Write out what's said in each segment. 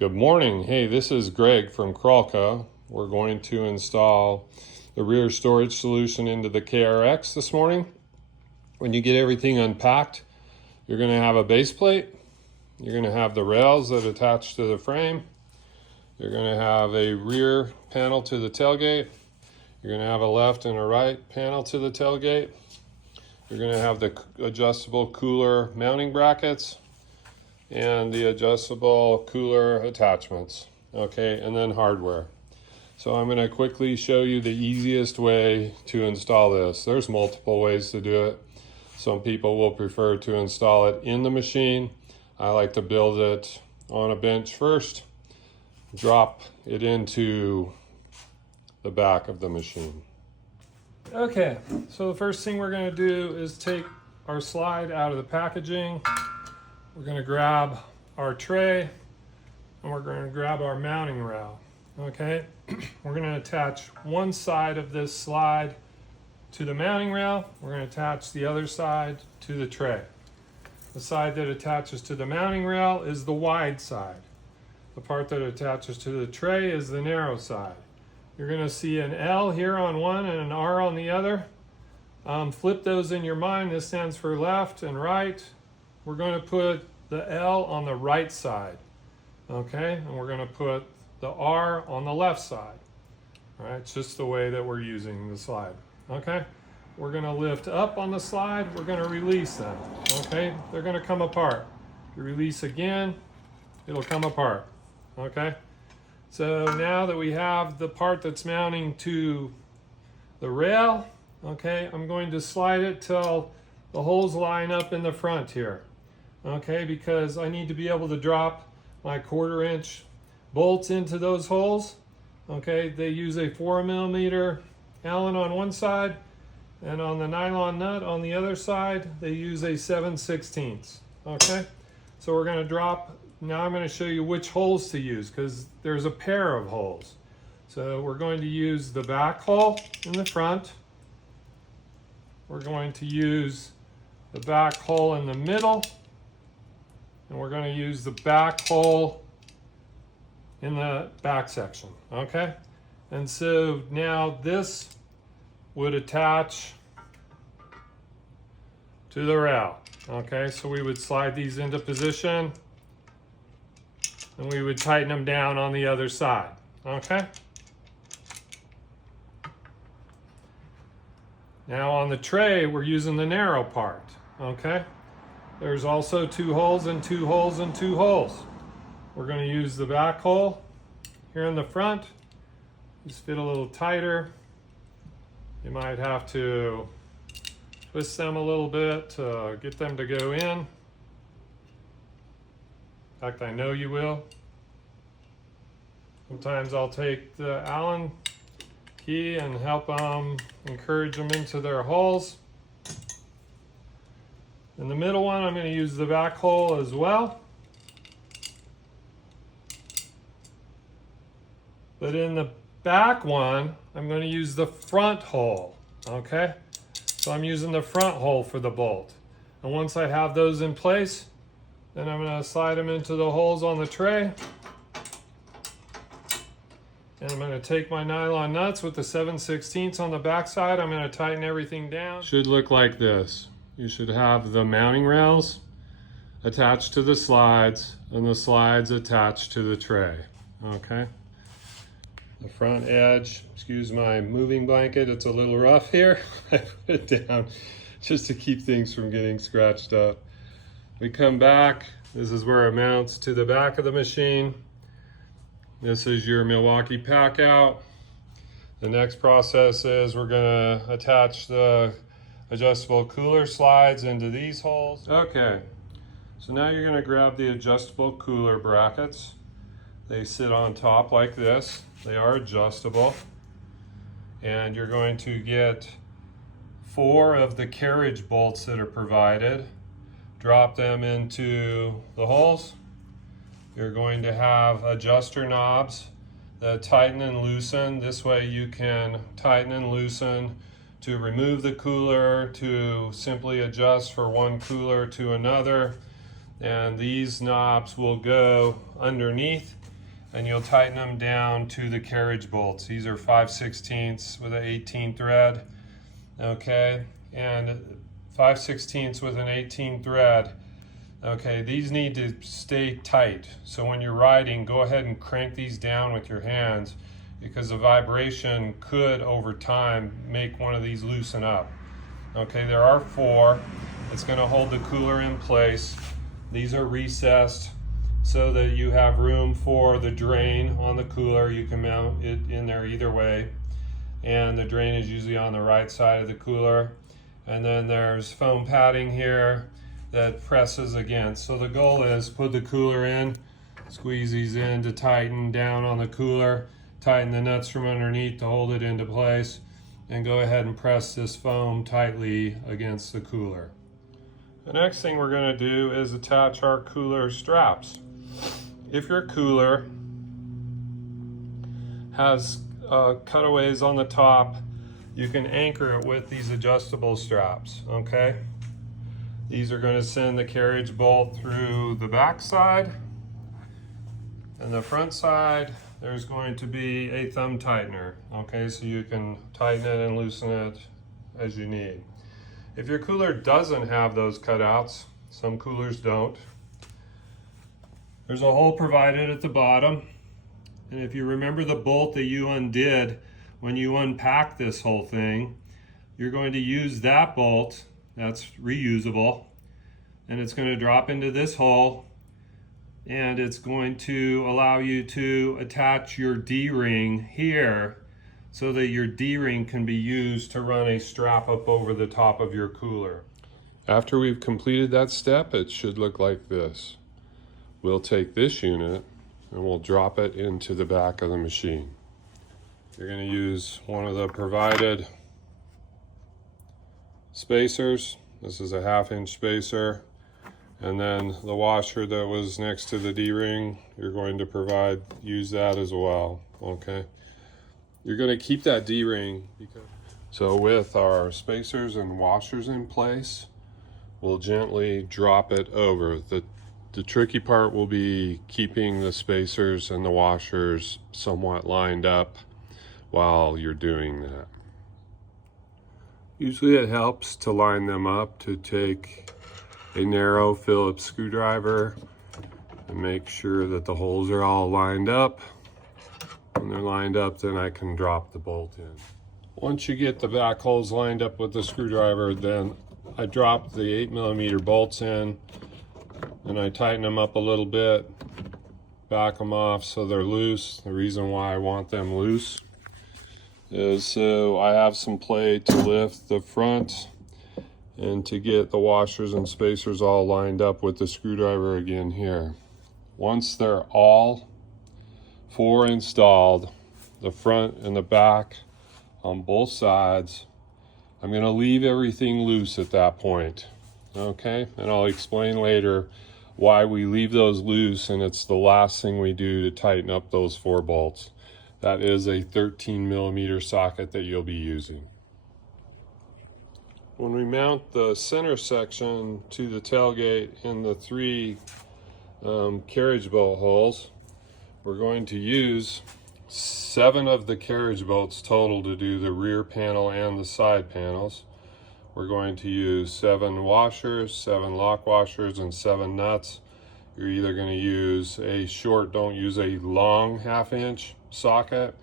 Good morning. Hey, this is Greg from Kralka. We're going to install the rear storage solution into the KRX this morning. When you get everything unpacked, you're going to have a base plate. You're going to have the rails that attach to the frame. You're going to have a rear panel to the tailgate. You're going to have a left and a right panel to the tailgate. You're going to have the adjustable cooler mounting brackets and the adjustable cooler attachments, okay, and then hardware. So I'm going to quickly show you the easiest way to install this. There's multiple ways to do it. Some people will prefer to install it in the machine. I like to build it on a bench first, drop it into the back of the machine. Okay, so the first thing we're going to do is take our slide out of the packaging. We're going to grab our tray and we're going to grab our mounting rail. Okay, we're going to attach one side of this slide to the mounting rail. We're going to attach the other side to the tray. The side that attaches to the mounting rail is the wide side. The part that attaches to the tray is the narrow side. You're going to see an L here on one and an R on the other. Flip those in your mind. This stands for left and right. We're going to put the L on the right side, okay? And we're going to put the R on the left side. All right, it's just the way that we're using the slide, okay? We're going to lift up on the slide. We're going to release them, okay? They're going to come apart. You release again, it'll come apart, okay? So now that we have the part that's mounting to the rail, okay, I'm going to slide it till the holes line up in the front here. Okay, because I need to be able to drop my 1/4 inch bolts into those holes. Okay, they use a 4mm Allen on one side, and on the nylon nut on the other side, they use a 7/16. Okay, so we're going to drop. Now I'm going to show you which holes to use because there's a pair of holes. So we're going to use the back hole in the front. We're going to use the back hole in the middle. And we're going to use the back hole in the back section, okay? And so now this would attach to the rail, okay? So we would slide these into position and we would tighten them down on the other side, okay? Now on the tray, we're using the narrow part, okay? There's also 2 holes and 2 holes and 2 holes. We're going to use the back hole here in the front. Just fit a little tighter. You might have to twist them a little bit to get them to go in. In fact, I know you will. Sometimes I'll take the Allen key and help encourage them into their holes. In the middle one, I'm going to use the back hole as well. But in the back one, I'm going to use the front hole, okay? So I'm using the front hole for the bolt. And once I have those in place, then I'm going to slide them into the holes on the tray. And I'm going to take my nylon nuts with the 7/16 on the back side. I'm going to tighten everything down. Should look like this. You should have the mounting rails attached to the slides and the slides attached to the tray, okay? The front edge, excuse my moving blanket, it's a little rough here. I put it down just to keep things from getting scratched up. We come back, this is where it mounts to the back of the machine. This is your Milwaukee pack out. The next process is we're gonna attach the adjustable cooler slides into these holes. Okay, so now you're going to grab the adjustable cooler brackets. They sit on top like this. They are adjustable. And you're going to get 4 of the carriage bolts that are provided. Drop them into the holes. You're going to have adjuster knobs that tighten and loosen. This way you can tighten and loosen to remove the cooler, to simply adjust for one cooler to another. And these knobs will go underneath and you'll tighten them down to the carriage bolts. These are 5/16 with an 18 thread, okay, and 5/16 with an 18 thread. Okay, these need to stay tight. So when you're riding, go ahead and crank these down with your hands, because the vibration could, over time, make one of these loosen up. Okay, there are 4. It's going to hold the cooler in place. These are recessed so that you have room for the drain on the cooler. You can mount it in there either way. And the drain is usually on the right side of the cooler. And then there's foam padding here that presses against. So the goal is put the cooler in, squeeze these in to tighten down on the cooler, tighten the nuts from underneath to hold it into place, and go ahead and press this foam tightly against the cooler. The next thing we're going to do is attach our cooler straps. If your cooler has cutaways on the top, you can anchor it with these adjustable straps, okay? These are going to send the carriage bolt through the back side, and the front side there's going to be a thumb tightener, okay, so you can tighten it and loosen it as you need. If your cooler doesn't have those cutouts, some coolers don't, there's a hole provided at the bottom, and if you remember the bolt that you undid when you unpacked this whole thing, you're going to use that bolt. That's reusable, and it's going to drop into this hole, and it's going to allow you to attach your D-ring here so that your D-ring can be used to run a strap up over the top of your cooler. After we've completed that step, it should look like this. We'll take this unit and we'll drop it into the back of the machine. You're going to use one of the provided spacers. This is a 1/2-inch spacer, and then the washer that was next to the D-ring, you're going to use that as well, okay? You're going to keep that D-ring, so with our spacers and washers in place, we'll gently drop it over. The tricky part will be keeping the spacers and the washers somewhat lined up while you're doing that. Usually it helps to line them up, to take a narrow Phillips screwdriver and make sure that the holes are all lined up. When they're lined up, then I can drop the bolt in. Once you get the back holes lined up with the screwdriver, then I drop the 8mm bolts in and I tighten them up a little bit, back them off so they're loose. The reason why I want them loose is so I have some play to lift the front and to get the washers and spacers all lined up with the screwdriver again here. Once they're all 4 installed, the front and the back on both sides, I'm going to leave everything loose at that point, okay? And I'll explain later why we leave those loose, and it's the last thing we do to tighten up those 4 bolts. That is a 13mm socket that you'll be using. When we mount the center section to the tailgate in the 3 carriage bolt holes, we're going to use 7 of the carriage bolts total to do the rear panel and the side panels. We're going to use 7 washers, 7 lock washers, and 7 nuts. You're either going to use a short, don't use a long 1/2-inch socket,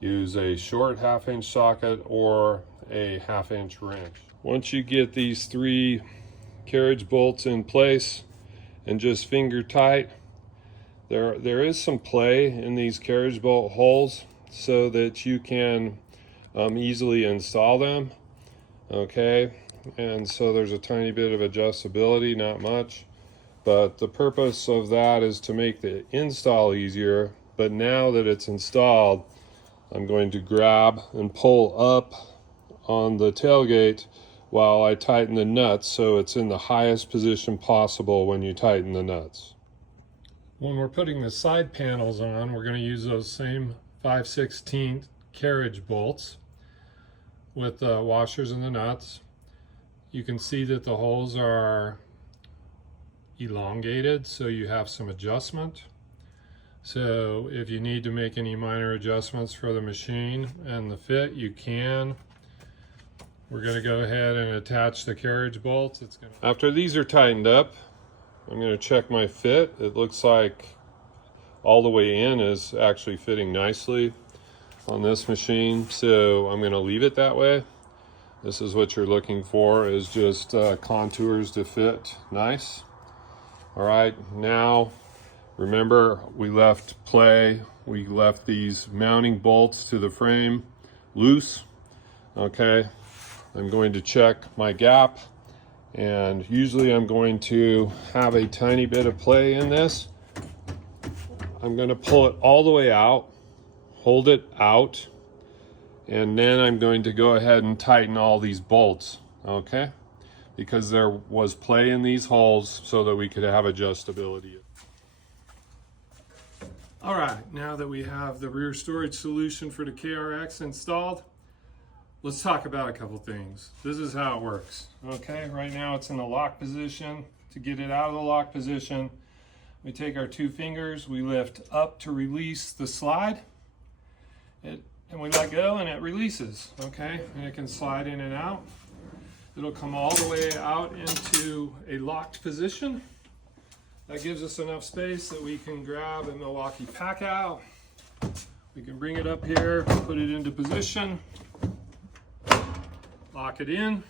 use a short 1/2-inch socket or a 1/2-inch wrench. Once you get these 3 carriage bolts in place and just finger tight, there is some play in these carriage bolt holes so that you can easily install them, okay? And so there's a tiny bit of adjustability, not much, but the purpose of that is to make the install easier. But now that it's installed, I'm going to grab and pull up on the tailgate while I tighten the nuts so it's in the highest position possible when you tighten the nuts. When we're putting the side panels on, we're going to use those same 5/16 carriage bolts with the washers and the nuts. You can see that the holes are elongated, so you have some adjustment. So if you need to make any minor adjustments for the machine and the fit, you can. We're going to go ahead and attach the carriage bolts. After these are tightened up, I'm going to check my fit. It looks like all the way in is actually fitting nicely on this machine, so I'm going to leave it that way. This is what you're looking for, is just contours to fit nice. All right, now remember we left these mounting bolts to the frame loose. Okay, I'm going to check my gap, and usually I'm going to have a tiny bit of play in this. I'm going to pull it all the way out, hold it out, and then I'm going to go ahead and tighten all these bolts, okay? Because there was play in these holes so that we could have adjustability. All right, now that we have the rear storage solution for the KRX installed, let's talk about a couple things. This is how it works, okay? Right now it's in the lock position. To get it out of the lock position, we take our 2 fingers, we lift up to release the slide, and we let go and it releases, okay? And it can slide in and out. It'll come all the way out into a locked position. That gives us enough space that we can grab a Milwaukee pack out. We can bring it up here, put it into position, lock it in,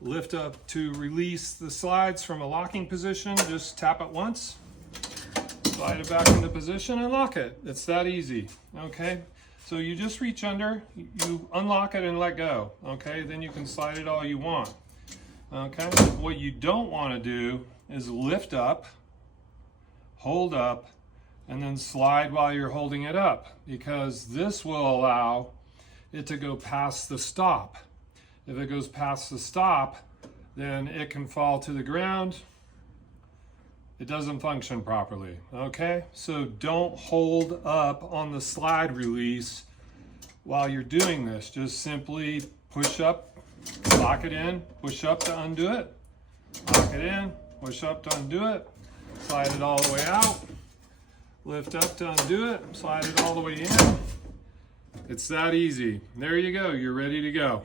lift up to release the slides from a locking position. Just tap it once, slide it back into position and lock it. It's that easy, okay? So you just reach under, you unlock it and let go, okay? Then you can slide it all you want, okay? What you don't want to do is lift up, hold up, and then slide while you're holding it up, because this will allow it to go past the stop. If it goes past the stop, then it can fall to the ground. It doesn't function properly, okay? So don't hold up on the slide release while you're doing this. Just simply push up, lock it in, push up to undo it, lock it in, push up to undo it, slide it all the way out, lift up to undo it, slide it all the way in. It's that easy. There you go, you're ready to go.